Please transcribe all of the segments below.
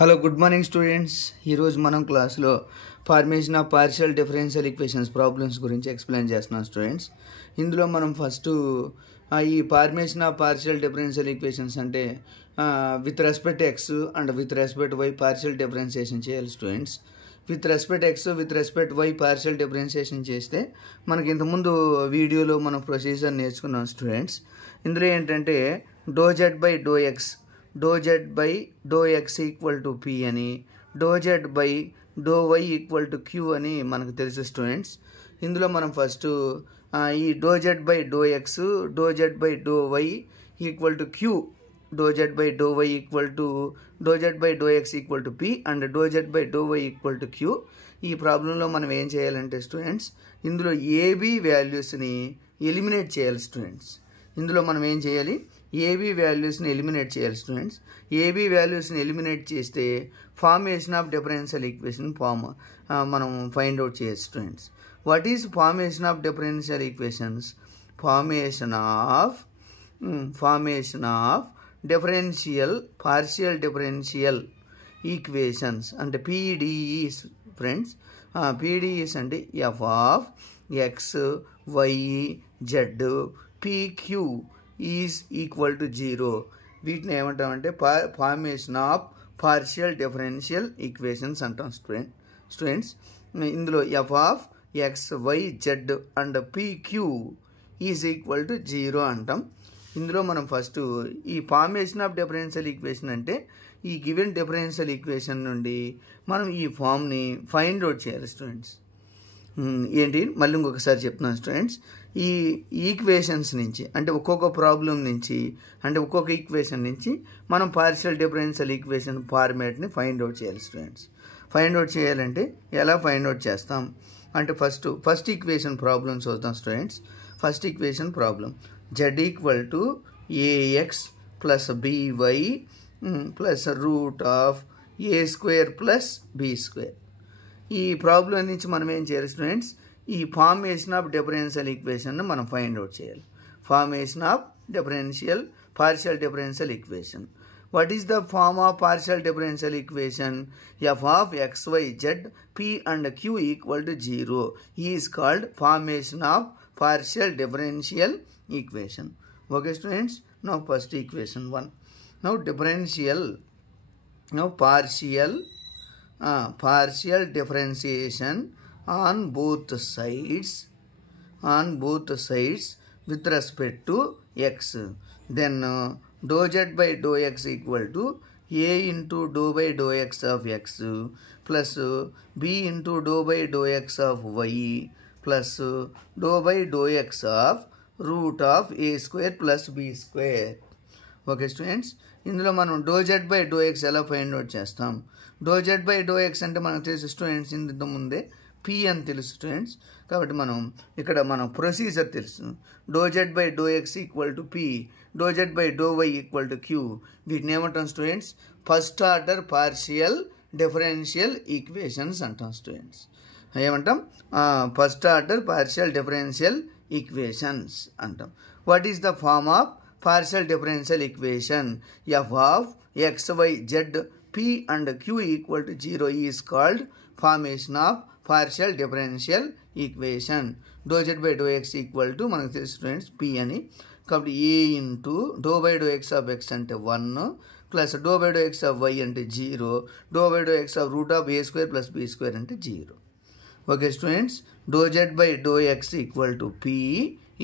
Hello good morning students. ఈరోజు మనం క్లాస్లో formation of partial differential equations problems గురించి ఎక్స్ప్లెయిన్ చేస్తున్నాం స్టూడెంట్స్. ఇందులో మనం ఫస్ట్ ఈ formation of partial differential equations అంటే with respect x and with respect y partial differentiation చేయాలి students. With respect x with respect y partial differentiation చేస్తే మనకి ఇంతకుముందు వీడియోలో మనం ప్రొసీజర్ నేర్చుకున్నాం స్టూడెంట్స్. ఇందులో ఏంటంటే do Z by do x, do Z by do x equal to p అని, do Z by do y equal to q అని మనకు తెలుసు స్టూడెంట్స్. ఇందులో మనం ఫస్ట్ ఈ do Z by do x, do Z by do y equal to q, do Z by do y equal to do Z by do x equal to p and do Z by do y equal to queue. ఈ ప్రాబ్లంలో మనం ఏం చేయాలంటే students, ఇందులో AB వాల్యూస్ని eliminate చేయాలి students. ఇందులో మనం ఏం చేయాలి, ఏబీ వాల్యూస్ని ఎలిమినేట్ చేయాలి స్టూడెంట్స్. ఏబీ వాల్యూస్ని ఎలిమినేట్ చేస్తే ఫార్మేషన్ ఆఫ్ డిఫరెన్షియల్ ఈక్వేషన్ మనం ఫైండ్ అవుట్ చేయొచ్చు students. What is formation of differential equations? Formation of differential partial differential equations అంటే పీడిఈస్ ఫ్రెండ్స్. పీడిఈస్ అంటే F of X Y Z PQ is equal to 0. వీటిని ఏమంటామంటే formation of partial differential equations అంటాం students. ఇందులో F of X Y Z and PQ is equal to 0 అంటాం. ఇందులో మనం first ఈ ఫార్మేషన్ ఆఫ్ డిఫరెన్షియల్ ఈక్వేషన్ అంటే ఈ గివెన్ డిఫరెన్షియల్ ఈక్వేషన్ నుండి మనం ఈ ఫామ్ని ఫైండ్ అవుట్ చేయాలి స్టూడెంట్స్. ఏంటి మళ్ళీ ఇంకొకసారి చెప్తున్నాను స్టూడెంట్స్. ఈ ఈక్వేషన్స్ నుంచి అంటే ఒక్కొక్క ప్రాబ్లం నుంచి అంటే ఒక్కొక్క ఈక్వేషన్ నుంచి మనం పార్షియల్ డిఫరెన్షియల్ ఈక్వేషన్ ఫార్మేట్ని ఫైండ్ అవుట్ చేయాలి స్టూడెంట్స్. ఫైండ్ అవుట్ చేయాలంటే ఎలా ఫైండ్ అవుట్ చేస్తాం అంటే ఫస్ట్ ఈక్వేషన్ ప్రాబ్లం చూద్దాం students. First equation problem zed equal to ax plus by plus root of A square plus b square. ఈ problem నుంచి మనం ఏం చేయాలి స్టూడెంట్స్, ఈ ఫార్మేషన్ ఆఫ్ డిఫరెన్షియల్ ఈక్వేషన్ని మనం ఫైండ్ అవుట్ చేయాలి. Formation of partial differential equation. What is the form of partial differential equation? F of X Y Z P and Q equal to 0 is called formation of partial differential equation. Okay students, now first equation 1. Now partial differentiation on both sides with respect to x. Then dou z by dou x equal to a into dou by dou x of x plus b into dou by dou x of y plus dou by dou x of root of a square plus b square. Okay students, ఇందులో మనం do Z by do X ఎలా find out చేస్తాం? Do Z by do X అంటే మనకు తెలుసు students, ఇంత ముందే P అని తెలుసు స్టూడెంట్స్. కాబట్టి ఇక్కడ మనం ప్రొసీజర్ తెలుసు. Do Z by do x equal to p, do Z by do y equal to q. వీటిని ఏమంటాం students? First order partial differential equations అంటాం స్టూడెంట్స్. ఏమంటాం? First order partial differential equations అంటాం. What is the form of partial differential equation? F of x, y, z, p and q equal to 0 is called formation of partial differential equation. Dou z by dou x equal to మనకు తెలుసు students p అని. కాబట్టి a into doh by do x of x అంటే 1 plus doh by do x of y అంటే 0, doh by do x of root of a square plus b square అంటే 0. Okay students, do z by do x equal to p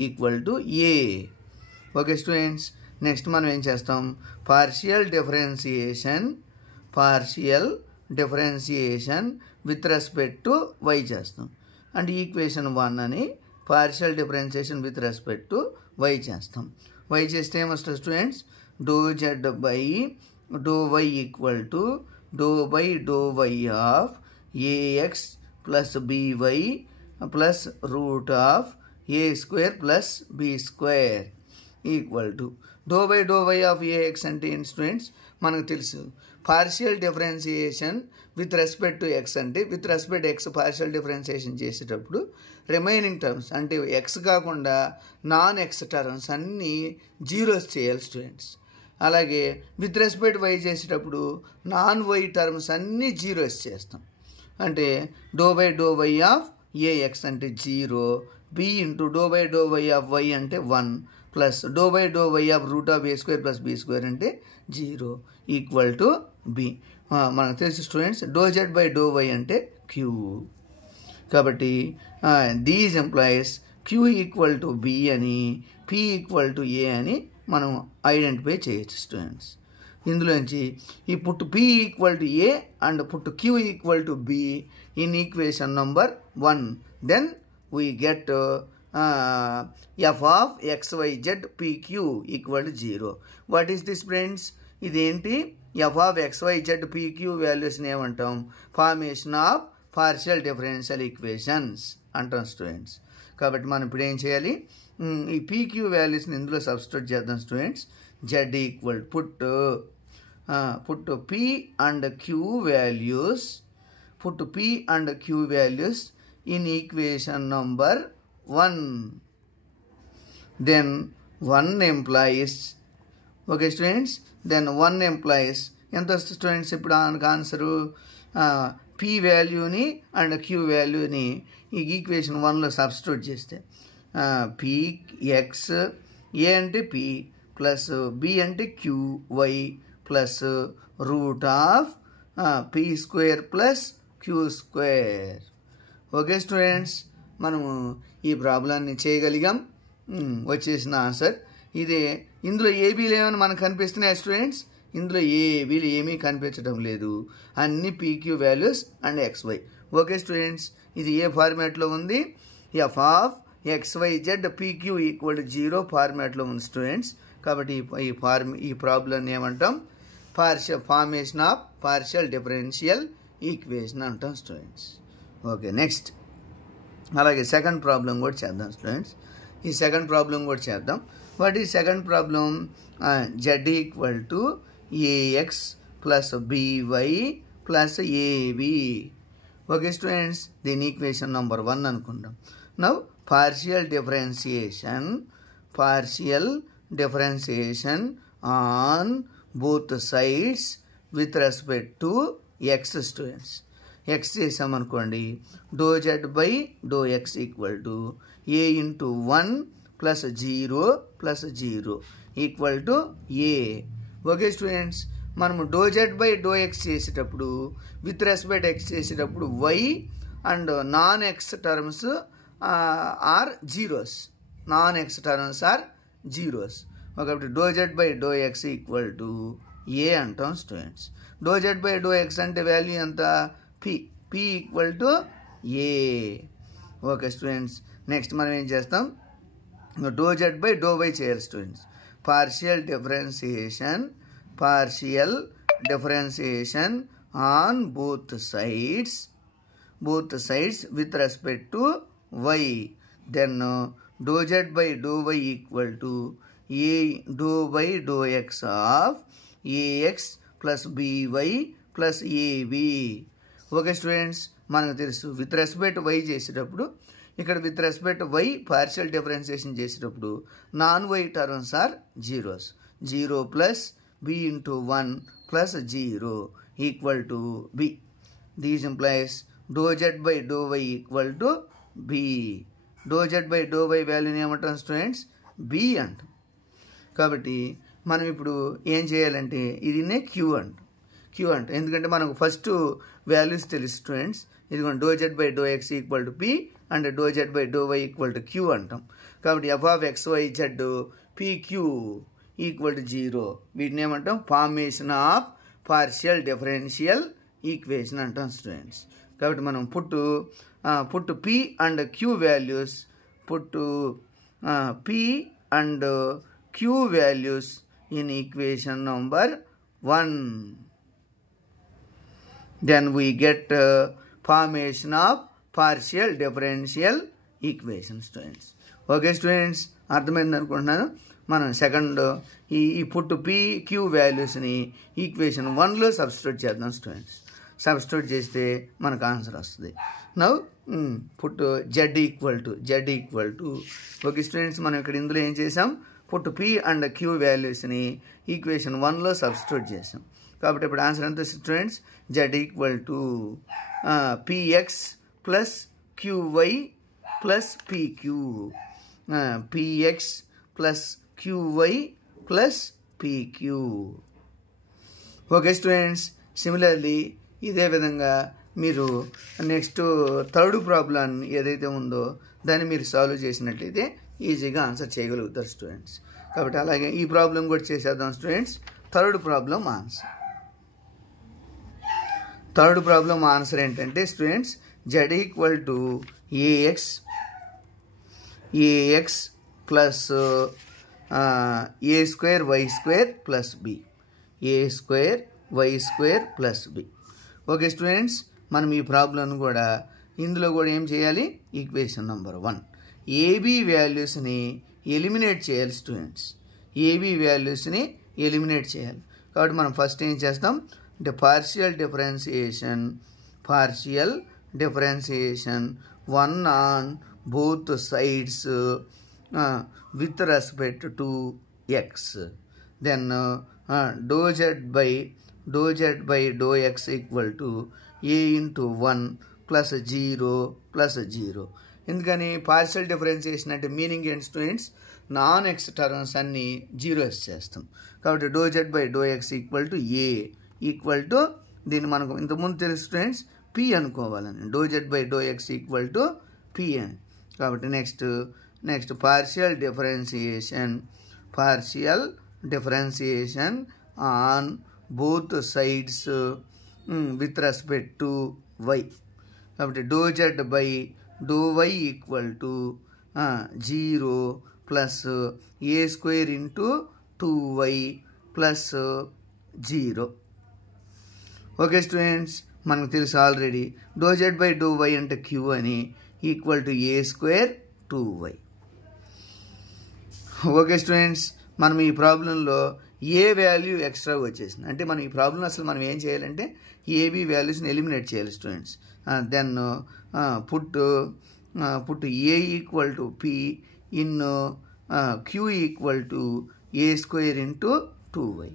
equal to a. Okay students, next మనం ఏం చేస్తాం? Partial differentiation with respect to y చేస్తాం. And equation 1 అని partial differentiation with respect to y చేస్తాం. Y చేస్తే ఏమొస్తుంది students? Do Z by do y equal to do by do why of ax plus by plus root of A square plus b square equal to do by do why of AX అంటే ఏంటి students? మనకు తెలుసు partial differentiation with respect to x అంటే with respect x partial differentiation చేసేటప్పుడు remaining terms అంటే x కాకుండా non x terms అన్నీ zeros చేయాలి స్టూడెంట్స్. అలాగే విత్ రెస్పెక్ట్ వై చేసేటప్పుడు నాన్ వై టర్మ్స్ అన్నీ జీరోస్ చేస్తాం. అంటే డో వై ఆఫ్ ఏఎక్స్ అంటే 0, B into do why of Y అంటే 1 plus do why of root of A square plus B square అంటే 0 ఈక్వల్ టు బి. మనకు తెలుసు students do why అంటే Q. కాబట్టి this implies Q equal to B అని, P equal to A అని మనం identify చేయొచ్చు స్టూడెంట్స్. ఇందులోంచి ఈ put P equal to A and put Q equal to B in equation number 1. Then we get F of XYZ PQ equal to 0. What is this friends? ఇదేంటి? F of XYZ PQ వాల్యూస్ని ఏమంటాం? Formation of partial differential equations అంటాం students. కాబట్టి మనం ఇప్పుడు ఏం చేయాలి? ఈ PQ వాల్యూస్ని ఇందులో సబ్స్టిట్యూట్ చేద్దాం students. Z equal put P and Q values, put P and Q values in equation number 1. Then 1 implies. Okay students, then 1 implies ఎంత వస్తుంది స్టూడెంట్స్? ఇప్పుడు ఆన్సరు P వాల్యూని అండ్ Q వాల్యూని ఈ ఈక్వేషన్ 1లో సబ్స్టిట్యూట్ చేస్తే PX ఏ అంటే P plus B అంటే QY plus root of P square plus Q square. Okay students, మనము ఈ ప్రాబ్లాన్ని చేయగలిగాం. వచ్చేసిన ఆన్సర్ ఇదే. ఇందులో ఏబీలు ఏమైనా మనకు కనిపిస్తున్నాయి స్టూడెంట్స్? ఇందులో ఏబీలు ఏమీ కనిపించడం లేదు, అన్ని PQ values and XY. Okay students, ఇది ఏ ఫార్మాట్లో ఉంది? F of XYZ PQ equal to 0 ఫార్మాట్లో ఉంది స్టూడెంట్స్. కాబట్టి ఈ ప్రాబ్లం ఏమంటాం? Formation of partial differential equation అంటాం స్టూడెంట్స్. ఓకే, నెక్స్ట్ అలాగే సెకండ్ ప్రాబ్లం కూడా చేద్దాం స్టూడెంట్స్. ఈ సెకండ్ ప్రాబ్లం కూడా చేద్దాం. వాట్ ఈ second problem? Z equal to AX plus BY plus AB. Okay students, దీని ఈక్వేషన్ నంబర్ 1 అనుకుంటాం. Now partial differentiation on both sides with respect to X students. X చేసామనుకోండి, do Z by do X equal to A into 1 plus 0 equal to A. Okay students, మనము do Z by do X చేసేటప్పుడు with respect X చేసేటప్పుడు Y and non X terms are zeros. కాబట్టి do Z by do X equal to A అంటాం students. Do Z by do X అంటే value ఎంత? P equal to A. Okay students, next మనం ఏం చేస్తాం? Do Z by do Y చేయాలి students. Partial differentiation on both sides with respect to Y. Then do Z by do Y equal to A do by do X of AX plus BY plus AB. Okay students, మనకు తెలుసు with respect Y చేసేటప్పుడు, ఇక్కడ with respect Y partial differentiation చేసేటప్పుడు non Y terms are zeros. 0 plus B into 1 plus 0 equal to B. This implies doe Z by do Y equal to B. Doe Z by do Y వాల్యూని ఏమంటాం students? B అంటాం. కాబట్టి మనం ఇప్పుడు ఏం చేయాలంటే ఇదినే queue అంటాం. ఎందుకంటే మనకు ఫస్ట్ వాల్యూస్ తెలుసు స్టూడెంట్స్. ఇదిగోండి do Z by do X equal to P and do Z by do Y equal to Q అంటాం. కాబట్టి F of XYZ PQ equal to 0. వీటిని ఏమంటాం? Formation of partial differential equation అంటాం students. కాబట్టి మనం put P and Q values, P and Q values in equation number 1. Then we get formation of partial differential equation students. Okay students, అర్థమైంది అనుకుంటున్నాను. మనం second ఈ put PQ వాల్యూస్ని equation 1లో substitute చేద్దాం స్టూడెంట్స్. సబ్స్టిట్యూట్ చేస్తే మనకు ఆన్సర్ వస్తుంది. Now put Z equal to okay students, మనం ఇక్కడ ఇందులో ఏం చేసాం? పుట్ p అండ్ q వాల్యూస్ని ఈక్వేషన్ 1లో సబ్స్టిట్యూట్ చేసాం. కాబట్టి ఇప్పుడు ఆన్సర్ ఎంత students? z equal to px plus qy plus pq, px plus qy plus pq. Okay students, similarly ఇదే విధంగా మీరు నెక్స్ట్ థర్డ్ ప్రాబ్లం ఏదైతే ఉందో దాన్ని మీరు సాల్వ్ చేసినట్లయితే ఈజీగా ఆన్సర్ చేయగలుగుతారు స్టూడెంట్స్. కాబట్టి అలాగే ఈ ప్రాబ్లం కూడా చేసేద్దాం students. Third problem answer. Third problem answer ఏంటంటే students, z equal to ax plus a square y square plus b, a square y square plus b. Okay students, మనం ఈ ప్రాబ్లం కూడా ఇందులో కూడా ఏం చేయాలి? ఈక్వేషన్ నెంబర్ 1 ఏబీ వాల్యూస్ని eliminate చేయాలి స్టూడెంట్స్. ఏబీ వాల్యూస్ని ఎలిమినేట్ చేయాలి. కాబట్టి మనం ఫస్ట్ ఏం చేస్తాం అంటే partial differentiation 1 on both sides with respect to x. Then do Z by do x equal to a into 1 plus 0. ఎందుకని పార్షియల్ డిఫరెన్షియేషన్ అంటే మీనింగ్ ఏంటి స్టూడెంట్స్? నాన్ ఎక్స్ టర్మ్స్ అన్నీ జీరోస్ చేస్తాం. కాబట్టి do Z by do x equal to a equal to దీన్ని మనకు ఇంతకుముందు తెలుసు స్టూడెంట్స్ పి అనుకోవాలని. Do Z by do x equal to p అని. కాబట్టి next partial differentiation on both sides with respect to y. కాబట్టి do Z by do y equal to 0 plus a square into 2y plus 0. Okay students, మనకు తెలుసు already do Z by do why అంటే q అని equal to A square 2y. ఓకే students, మనం ఈ ప్రాబ్లంలో ఏ value extra వచ్చేసింది అంటే మనం ఈ ప్రాబ్లం అసలు మనం ఏం చేయాలంటే ఏబీ వాల్యూస్ని ఎలిమినేట్ చేయాలి students. Then put A equal to P in Q equal to A square into 2y.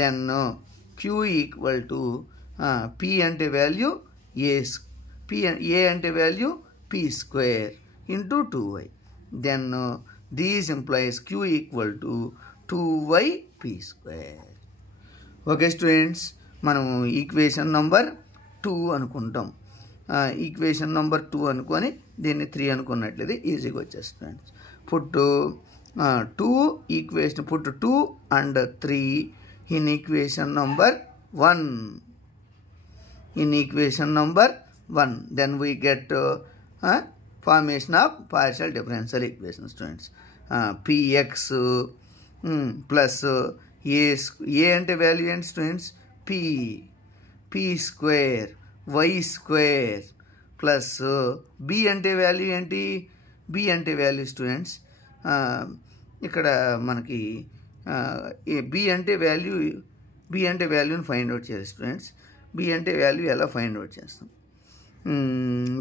Then Q equal to P అంటే వాల్యూ ఏ అంటే value P square into 2y. Then this implies Q equal to 2y p square. Okay students, మనం equation number 2 అనుకుంటాం. Equation number 2 అనుకొని దీన్ని 3 అనుకున్నట్లయితే ఈజీగా వచ్చేస్తుంది. Put 2 and 3 in equation number 1. Then we get formation of partial differential equation students. px plus a అంటే value ఏంటి students? p square y square plus b అంటే వాల్యూ ఏంటి? b అంటే వాల్యూ స్టూడెంట్స్ ఇక్కడ మనకి b అంటే వాల్యూని ఫైండ్ అవుట్ చేయాలి స్టూడెంట్స్. b అంటే వాల్యూ ఎలా ఫైండ్ అవుట్ చేస్తాం?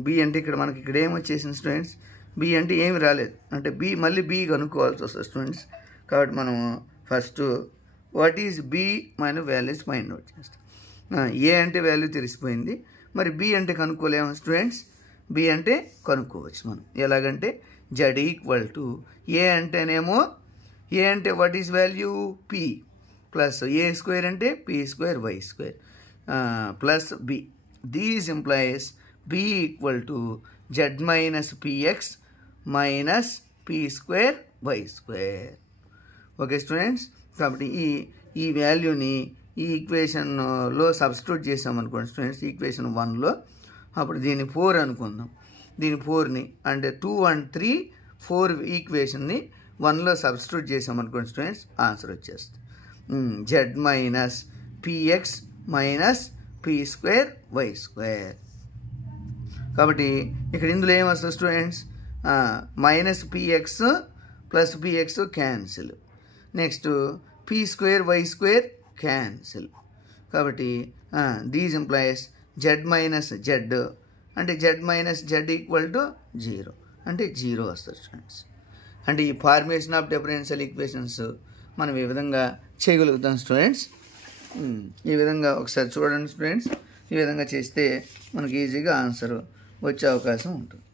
b అంటే ఇక్కడ ఏమొచ్చేసింది స్టూడెంట్స్? b అంటే ఏమి రాలేదు అంటే మళ్ళీ b కనుక్కోవాల్సి వస్తుంది స్టూడెంట్స్. కాబట్టి మనం first what is b minus values find out చేస్తాం. ఏ అంటే వాల్యూ తెలిసిపోయింది, మరి b అంటే కనుక్కోలేము స్టూడెంట్స్. b అంటే కనుక్కోవచ్చు మనం ఎలాగంటే z ఈక్వల్ టు ఏ అంటేనేమో ఏ అంటే what is value p plus a square అంటే p square y square plus b. These implies b equal to z minus px minus p square y square. Okay students, కాబట్టి ఈ వాల్యూని ఈ ఈక్వేషన్లో substitute చేసామనుకోండి students equation 1లో, అప్పుడు దీన్ని 4 అనుకుందాం. దీని 4ని అంటే 2 and 3 4 ఈక్వేషన్ని 1లో సబ్స్టిట్యూట్ చేసామనుకోండి స్టూడెంట్స్ ఆన్సర్ వచ్చేస్తుంది. z minus px minus p square y square. కాబట్టి ఇక్కడ ఇందులో ఏమొస్తుంది students? Minus px plus px cancel. Next p square y square cancel. కాబట్టి these implies z minus z అంటే z minus z equal to 0 అంటే 0 వస్తుంది students. అంటే ఈ ఫార్మేషన్ ఆఫ్ డిఫరెన్షియల్ ఈక్వేషన్స్ మనం ఈ విధంగా చేయగలుగుతాం స్టూడెంట్స్. ఈ విధంగా ఒకసారి చూడండి స్టూడెంట్స్. ఈ విధంగా చేస్తే మనకి ఈజీగా ఆన్సర్ వచ్చే అవకాశం ఉంటుంది.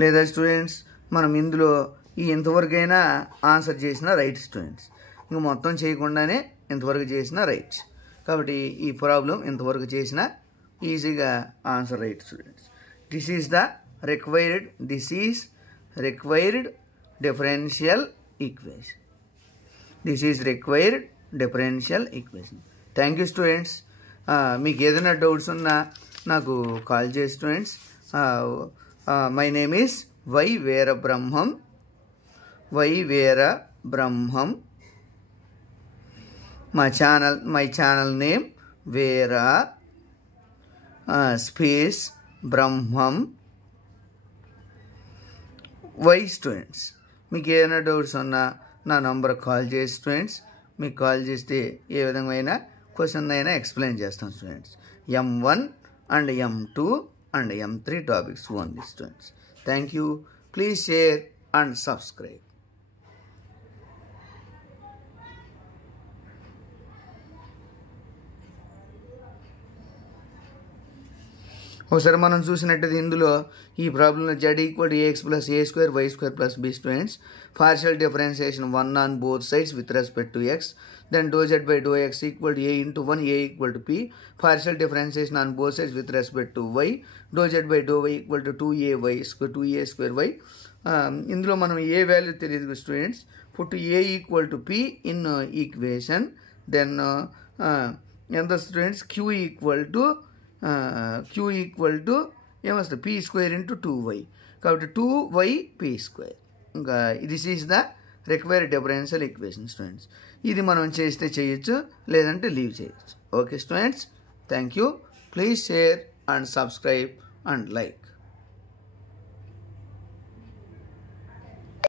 లేదా స్టూడెంట్స్ మనం ఇందులో ఇంతవరకైనా ఆన్సర్ చేసిన రైట్ స్టూడెంట్స్. ఇంకా మొత్తం చేయకుండానే ఇంతవరకు చేసిన రైట్. కాబట్టి ఈ ప్రాబ్లం ఇంతవరకు చేసిన ఈజీగా answer right students. This is required differential equation. Thank you students. మీకు ఏదైనా డౌట్స్ ఉన్నా నాకు కాల్ చేసి students. My name is Y Vera Brahmam. My channel name Vera space Brahmam Y students. మీకు ఏమైనా డౌట్స్ ఉన్నా నా నంబర్ కాల్ చేసి స్టూడెంట్స్. మీకు కాల్ చేస్తే ఏ విధమైన క్వశ్చన్ అయినా ఎక్స్ప్లెయిన్ చేస్తాం students. M1 and M2 and M3 topics only students. Thank you. Please share and subscribe. ఒకసారి మనం చూసినట్టయితే ఇందులో ఈ ప్రాబ్లంలో z equal to ax plus a square y square plus b students. Partial differentiation 1 on both sides with respect to x. Then dou z by dou x equal to a into 1, a equal to p. Partial differentiation on both sides with respect to y. Dou z by dou y equal to 2a square y. ఇందులో మనం ఏ value తెలియదు students. Put a equal to p in equation. Then ఎంత students q equal to ఏమొస్తుంది p square into 2y. కాబట్టి 2y p square. ఇంకా this is the required differential equation students. ఇది మనం చేస్తే చేయొచ్చు, లేదంటే లీవ్ చేయొచ్చు. Okay students, thank you. Please share and subscribe and like.